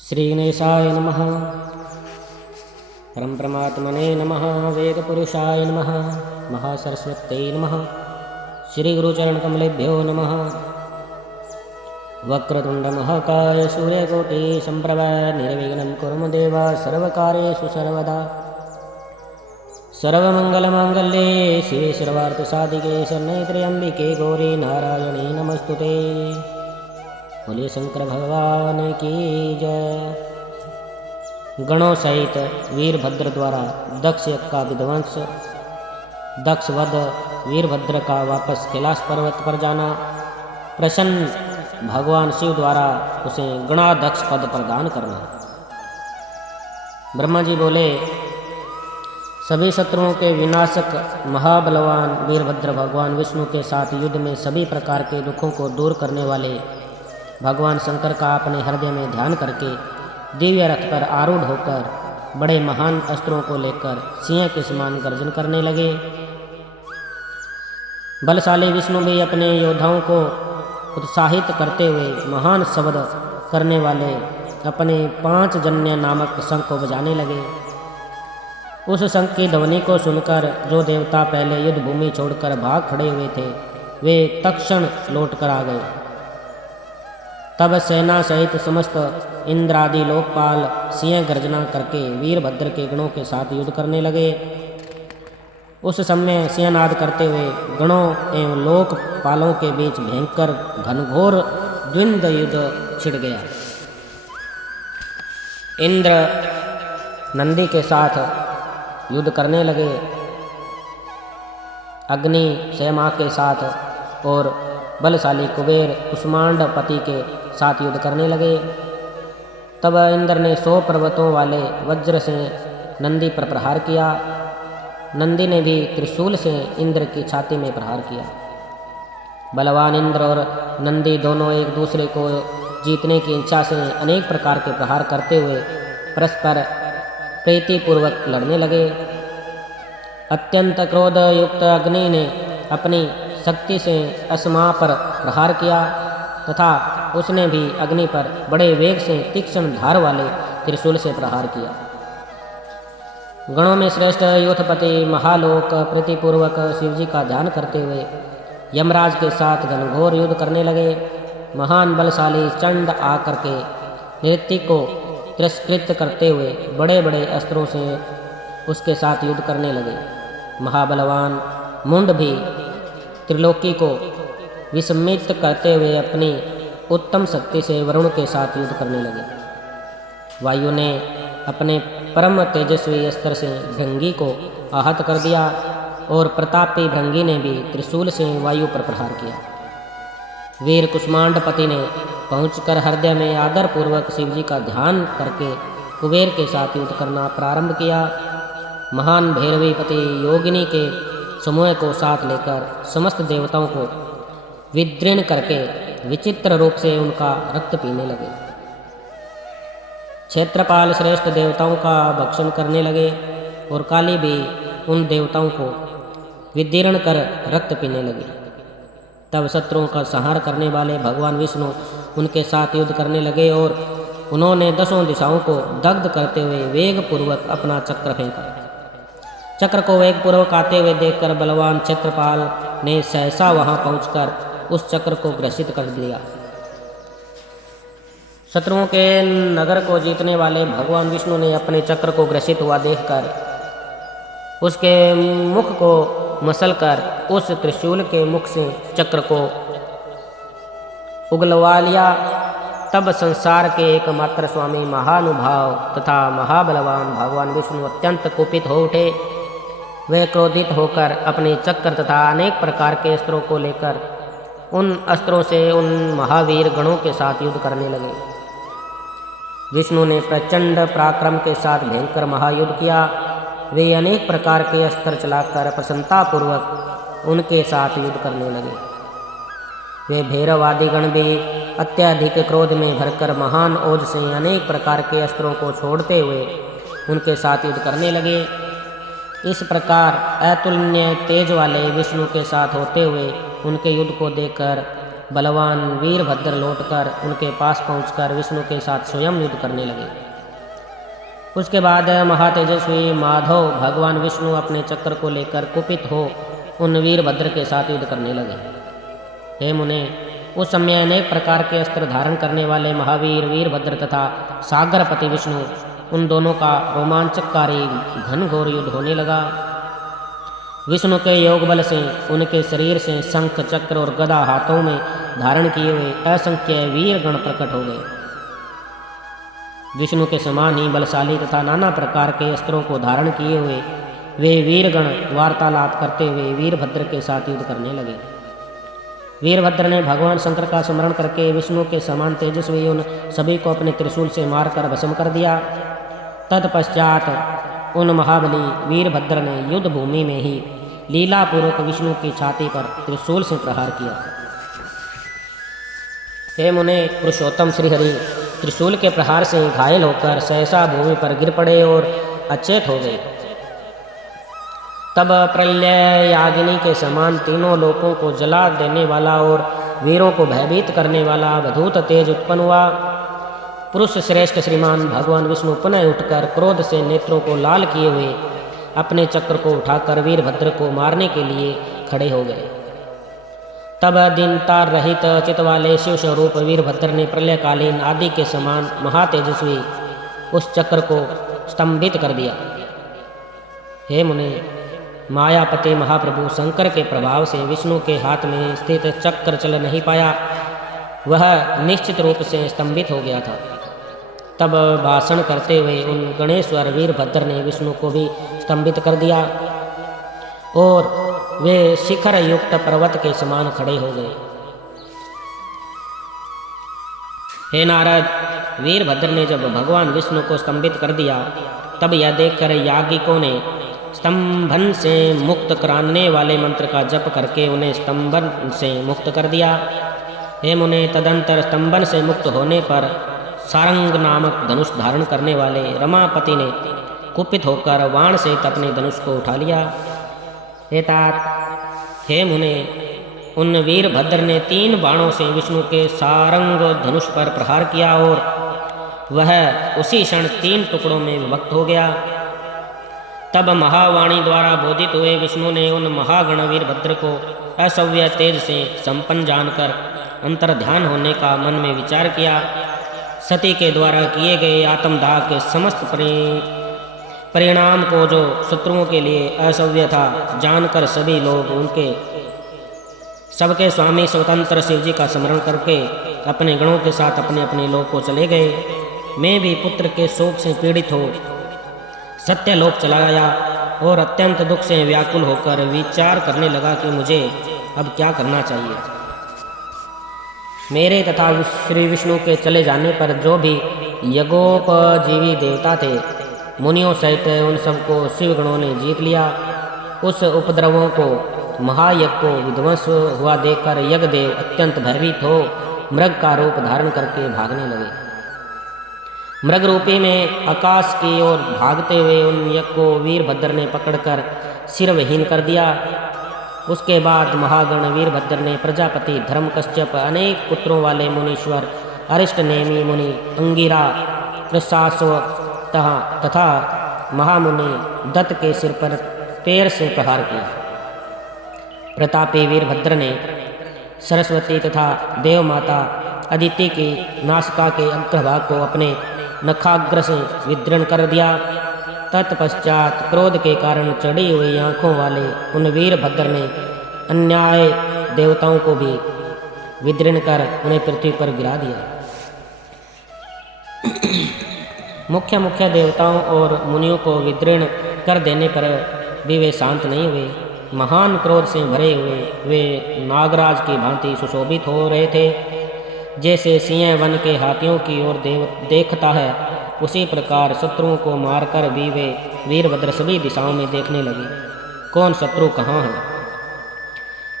श्री गणेशाय नमः। परम परमात्मने नमः। वेदपुरुषाय नमः। महासरस्वत्यै नमः। श्री गुरुचरणकमलेभ्यो नमः। वक्रतुण्डमहाकाय सूर्यकोटि सम्प्रभ निर्विघ्नं कुरु देव सर्वकार्येषु सर्वदा। सर्वमङ्गलमाङ्गल्ये शिवे सर्वार्थसाधिके शरण्ये त्र्यम्बिके गौरी नारायणी नमस्तुते। बोले शंकर भगवान की जय। गणों सहित वीरभद्र द्वारा दक्ष का विध्वंस, दक्ष वध, वीरभद्र का वापस कैलाश पर्वत पर जाना, प्रसन्न भगवान शिव द्वारा उसे गणाध्यक्ष पद प्रदान करना। ब्रह्मा जी बोले, सभी शत्रुओं के विनाशक महाबलवान वीरभद्र भगवान विष्णु के साथ युद्ध में सभी प्रकार के दुखों को दूर करने वाले भगवान शंकर का अपने हृदय में ध्यान करके दिव्य रथ पर आरूढ़ होकर बड़े महान अस्त्रों को लेकर सिंह के समान गर्जन करने लगे। बलशाली विष्णु भी अपने योद्धाओं को उत्साहित करते हुए महान शब्द करने वाले अपने 5 जन्य नामक शंख को बजाने लगे। उस शंख की ध्वनि को सुनकर जो देवता पहले युद्ध भूमि छोड़कर भाग खड़े हुए थे वे तत्क्षण लौटकर आ गए। तब सेना सहित समस्त इंद्रादि लोकपाल सिंह गर्जना करके वीरभद्र के गणों के साथ युद्ध करने लगे। उस समय सिंहनाद करते हुए गणों एवं लोकपालों के बीच भयंकर घनघोर द्वंद्व युद्ध छिड़ गया। इंद्र नंदी के साथ युद्ध करने लगे, अग्नि स्वयं के साथ और बलशाली कुबेर कुष्मांडपति के साथ युद्ध करने लगे। तब इंद्र ने 100 पर्वतों वाले वज्र से नंदी पर प्रहार किया। नंदी ने भी त्रिशूल से इंद्र की छाती में प्रहार किया। बलवान इंद्र और नंदी दोनों एक दूसरे को जीतने की इच्छा से अनेक प्रकार के प्रहार करते हुए परस्पर प्रीतिपूर्वक लड़ने लगे। अत्यंत क्रोध युक्त अग्नि ने अपनी शक्ति से अस्मा पर प्रहार किया तथा उसने भी अग्नि पर बड़े वेग से तीक्ष्ण धार वाले त्रिशूल से प्रहार किया। गणों में श्रेष्ठ यूथपति महालोक प्रीतिपूर्वक शिवजी का ध्यान करते हुए यमराज के साथ घनघोर युद्ध करने लगे। महान बलशाली चंड आकर के नृत्य को तिरस्कृत करते हुए बड़े बड़े अस्त्रों से उसके साथ युद्ध करने लगे। महाबलवान मुंड भी त्रिलोकी को विस्मित करते हुए अपनी उत्तम शक्ति से वरुण के साथ युद्ध करने लगे। वायु ने अपने परम तेजस्वी अस्त्र से भृंगी को आहत कर दिया और प्रतापी भृंगी ने भी त्रिशूल से वायु पर प्रहार किया। वीर कुष्मांडपति ने पहुंचकर हृदय में आदर पूर्वक शिवजी का ध्यान करके कुबेर के साथ युद्ध करना प्रारंभ किया। महान भैरवीपति योगिनी के समूह को साथ लेकर समस्त देवताओं को विदीर्ण करके विचित्र रूप से उनका रक्त पीने लगे। क्षेत्रपाल श्रेष्ठ देवताओं का भक्षण करने लगे और काली भी उन देवताओं को विदीर्ण कर रक्त पीने लगे। तब शत्रुओं का संहार करने वाले भगवान विष्णु उनके साथ युद्ध करने लगे और उन्होंने 10 दिशाओं को दग्ध करते हुए वेगपूर्वक अपना चक्र फेंका। चक्र को वेगपूर्वक आते हुए देखकर बलवान क्षेत्रपाल ने सहसा वहां पहुंचकर उस चक्र को ग्रसित कर दिया। शत्रुओं के नगर को जीतने वाले भगवान विष्णु ने अपने चक्र को ग्रसित हुआ देखकर उसके मुख को मसलकर उस त्रिशूल के मुख से चक्र को उगलवा लिया। तब संसार के एकमात्र स्वामी महानुभाव तथा महाबलवान भगवान विष्णु अत्यंत कुपित हो उठे। वे क्रोधित होकर अपने चक्र तथा अनेक प्रकार के अस्त्रों को लेकर उन अस्त्रों से उन महावीर गणों के साथ युद्ध करने लगे। विष्णु ने प्रचंड पराक्रम के साथ भयंकर महायुद्ध किया। वे अनेक प्रकार के अस्त्र चलाकर प्रसन्नतापूर्वक उनके साथ युद्ध करने लगे। वे भैरवादी गण भी अत्यधिक क्रोध में भरकर महान ओज से अनेक प्रकार के अस्त्रों को छोड़ते हुए उनके साथ युद्ध करने लगे। इस प्रकार अतुलनीय तेज वाले विष्णु के साथ होते हुए उनके युद्ध को देखकर बलवान वीरभद्र लौटकर उनके पास पहुंचकर विष्णु के साथ स्वयं युद्ध करने लगे। उसके बाद महातेजस्वी माधव भगवान विष्णु अपने चक्र को लेकर कुपित हो उन वीरभद्र के साथ युद्ध करने लगे। हे मुने, उस समय अनेक प्रकार के अस्त्र धारण करने वाले महावीर वीरभद्र तथा सागरपति विष्णु, उन दोनों का रोमांचकारी घनघोर युद्ध होने लगा। विष्णु के योग बल से उनके शरीर से शंख चक्र और गदा हाथों में धारण किए हुए असंख्य वीरगण प्रकट हो गए। विष्णु के समान ही बलशाली तथा नाना प्रकार के अस्त्रों को धारण किए हुए वे वीरगण वार्तालाप करते हुए वीरभद्र के साथ युद्ध करने लगे। वीरभद्र ने भगवान शंकर का स्मरण करके विष्णु के समान तेजस्वी उन सभी को अपने त्रिशूल से मारकर भस्म कर दिया। तत्पश्चात उन महाबली वीरभद्र ने युद्ध भूमि में ही लीलापूर्वक विष्णु की छाती पर त्रिशूल से प्रहार किया। हे मुने, पुरुषोत्तम श्रीहरि त्रिशूल के प्रहार से घायल होकर सहसा भूमि पर गिर पड़े और अचेत हो गए। तब प्रलयाग्नि के समान तीनों लोकों को जला देने वाला और वीरों को भयभीत करने वाला अद्भुत तेज उत्पन्न हुआ। पुरुष श्रेष्ठ श्रीमान भगवान विष्णु पुनः उठकर क्रोध से नेत्रों को लाल किए हुए अपने चक्र को उठाकर वीरभद्र को मारने के लिए खड़े हो गए। तब दीनता रहित चित वाले शिव स्वरूप वीरभद्र ने प्रलयकालीन आदि के समान महातेजस्वी उस चक्र को स्तंभित कर दिया। हे मुने, मायापति महाप्रभु शंकर के प्रभाव से विष्णु के हाथ में स्थित चक्र चल नहीं पाया, वह निश्चित रूप से स्तंभित हो गया था। तब भाषण करते हुए उन गणेश्वर वीरभद्र ने विष्णु को भी स्तंभित कर दिया और वे शिखर युक्त पर्वत के समान खड़े हो गए। हे नारद, वीरभद्र ने जब भगवान विष्णु को स्तंभित कर दिया तब यह देखकर याज्ञिकों ने स्तंभन से मुक्त कराने वाले मंत्र का जप करके उन्हें स्तंभन से मुक्त कर दिया। हे मुने, तदंतर स्तंभन से मुक्त होने पर सारंग नामक धनुष धारण करने वाले रमापति ने कुपित होकर बाण से अपने धनुष को उठा लिया। हे तात, हे मुने, उन वीरभद्र ने 3 बाणों से विष्णु के सारंग धनुष पर प्रहार किया और वह उसी क्षण 3 टुकड़ों में विभक्त हो गया। तब महावाणी द्वारा बोधित हुए विष्णु ने उन महागण वीरभद्र को असव्य तेज से संपन्न जानकर अंतर्ध्यान होने का मन में विचार किया। सती के द्वारा किए गए आत्मदाह के समस्त परिणाम को जो शत्रुओं के लिए असव्य था जानकर सभी लोग उनके सबके स्वामी स्वतंत्र शिव जी का स्मरण करके अपने गणों के साथ अपने अपने लोक को चले गए। मैं भी पुत्र के शोक से पीड़ित हो सत्यलोक चला गया और अत्यंत दुख से व्याकुल होकर विचार करने लगा कि मुझे अब क्या करना चाहिए। मेरे तथा श्री विष्णु के चले जाने पर जो भी यज्ञोपजीवी देवता थे, मुनियों सहित उन सबको शिवगणों ने जीत लिया। उस उपद्रवों को महायज्ञ को विध्वंस हुआ देखकर यज्ञदेव अत्यंत भयभीत हो मृग का रूप धारण करके भागने लगे। मृग रूपी में आकाश की ओर भागते हुए उन यज्ञ को वीरभद्र ने पकड़कर सिरविहीन कर दिया। उसके बाद महागण वीरभद्र ने प्रजापति धर्म कश्यप, अनेक पुत्रों वाले मुनीश्वर अरिष्टनेमी मुनि अंगिरा, कृशाश्व तथा महामुनि दत्त के सिर पर पैर से प्रहार किया। प्रतापी वीरभद्र ने सरस्वती तथा देव माता अदिति की नासिका के अग्रभाग को अपने नखाग्र से विदृढ़ कर दिया। तत्पश्चात क्रोध के कारण चढ़ी हुई आंखों वाले उन वीरभद्र ने अन्याय देवताओं को भी विदृढ़ कर उन्हें पृथ्वी पर गिरा दिया। मुख्य देवताओं और मुनियों को विदृढ़ कर देने पर भी वे शांत नहीं हुए। महान क्रोध से भरे हुए वे नागराज की भांति सुशोभित हो रहे थे। जैसे सिंह वन के हाथियों की ओर देखता है, उसी प्रकार शत्रुओं को मारकर भी वे वीरभद्र सभी दिशाओं में देखने लगे, कौन शत्रु कहाँ है।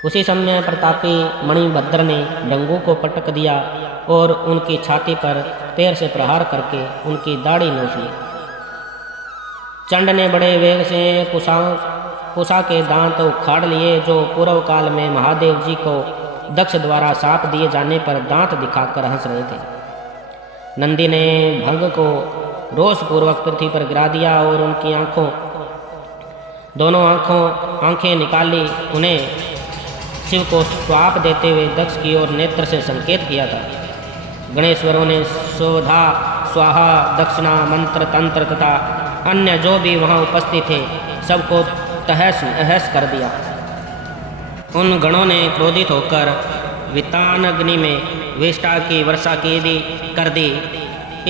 उसी समय प्रतापी मणिभद्र ने डंगू को पटक दिया और उनकी छाती पर पैर से प्रहार करके उनकी दाढ़ी नोच ली। चंड ने बड़े वेग से कुशा के दांत उखाड़ लिए, जो पूर्व काल में महादेव जी को दक्ष द्वारा साप दिए जाने पर दांत दिखाकर हंस रहे थे। नंदी ने भंग को रोषपूर्वक पृथ्वी पर गिरा दिया और उनकी दोनों आंखें निकाली। उन्हें शिव को श्राप देते हुए दक्ष की ओर नेत्र से संकेत किया था। गणेश्वरों ने स्वधा स्वाहा दक्षिणा मंत्र तंत्र तथा अन्य जो भी वहां उपस्थित थे सबको तहस नहस कर दिया। उन गणों ने क्रोधित होकर वितान अग्नि में विष्ठा की वर्षा कर दी।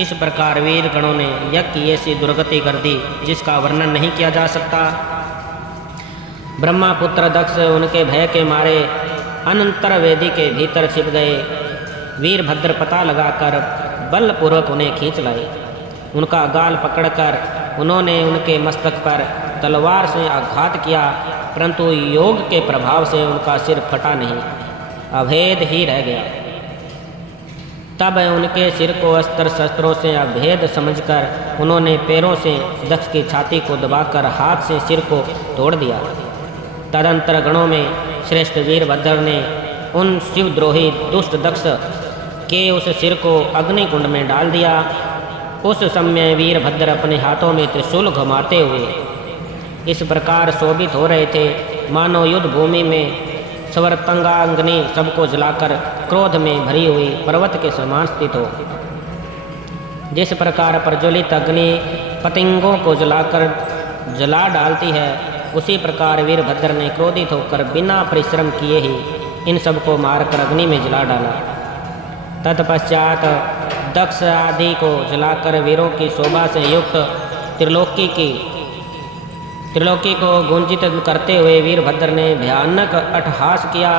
इस प्रकार वीर गणों ने यज्ञ की ऐसी दुर्गति कर दी जिसका वर्णन नहीं किया जा सकता। ब्रह्मापुत्र दक्ष उनके भय के मारे अनंतर वेदी के भीतर छिप गए। वीरभद्र पता लगाकर बलपूर्वक उन्हें खींच लाए। उनका गाल पकड़कर उन्होंने उनके मस्तक पर तलवार से आघात किया, परंतु योग के प्रभाव से उनका सिर फटा नहीं, अभेद ही रह गया। तब उनके सिर को अस्त्र शस्त्रों से अभेद समझकर उन्होंने पैरों से दक्ष की छाती को दबाकर हाथ से सिर को तोड़ दिया। तदंतर गणों में श्रेष्ठ वीरभद्र ने उन शिवद्रोही दुष्ट दक्ष के उस सिर को अग्निकुंड में डाल दिया। उस समय वीरभद्र अपने हाथों में त्रिशूल घुमाते हुए इस प्रकार शोभित हो रहे थे मानो युद्ध भूमि में स्वरतंगाग्नि सबको जलाकर क्रोध में भरी हुई पर्वत के समान स्थित हो। जिस प्रकार प्रज्वलित अग्नि पतंगों को जला डालती है, उसी प्रकार वीरभद्र ने क्रोधित होकर बिना परिश्रम किए ही इन सबको मारकर अग्नि में जला डाला। तत्पश्चात दक्ष आदि को जलाकर वीरों की शोभा से युक्त त्रिलोकी को गुंजित करते हुए वीरभद्र ने भयानक अट्टहास किया।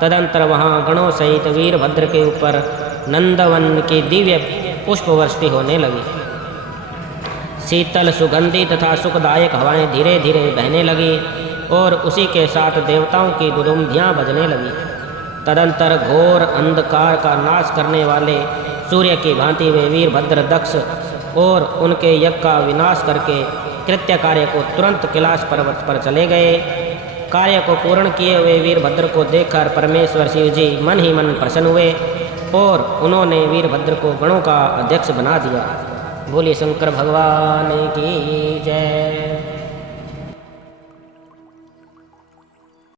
तदंतर वहाँ गणों सहित वीरभद्र के ऊपर नंदवन की दिव्य पुष्पवृष्टि होने लगी। शीतल सुगंधी तथा सुखदायक हवाएं धीरे धीरे बहने लगी और उसी के साथ देवताओं की दुरुम्बियाँ बजने लगी। तदंतर घोर अंधकार का नाश करने वाले सूर्य की भांति वे वीरभद्र दक्ष और उनके यज्ञ का विनाश करके कृत्य कार्य को तुरंत कैलाश पर्वत पर चले गए। कार्य को पूर्ण किए हुए वीरभद्र को देखकर परमेश्वर शिव जी मन ही मन प्रसन्न हुए और उन्होंने वीरभद्र को गणों का अध्यक्ष बना दिया। बोलिए शंकर भगवान की जय।